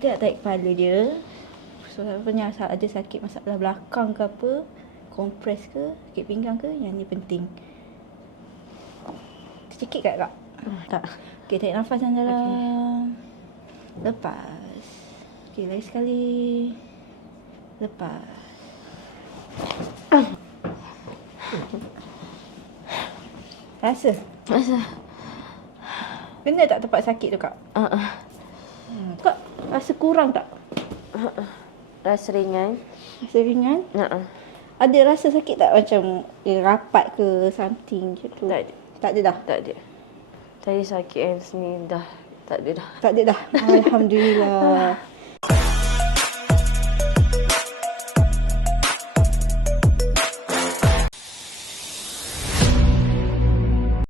Kita nak tarik kepala dia. So, pernah ada sakit masalah belakang ke apa, kompres ke, sakit pinggang ke, yang ni penting. Tercekik tak Kak? Tak. Okay, tarik nafas yang dalam. Lepas. Okay, lagi sekali. Lepas. Rasa? Rasa. Kena tak tempat sakit tu Kak? Kak, rasa kurang tak? Rasa ringan. Rasa ringan? Ada rasa sakit tak macam rapat ke something macam tu? Tak ada. Tak ada dah? Tak ada. Tadi sakit yang sini dah tak ada dah. Tak ada dah? Alhamdulillah.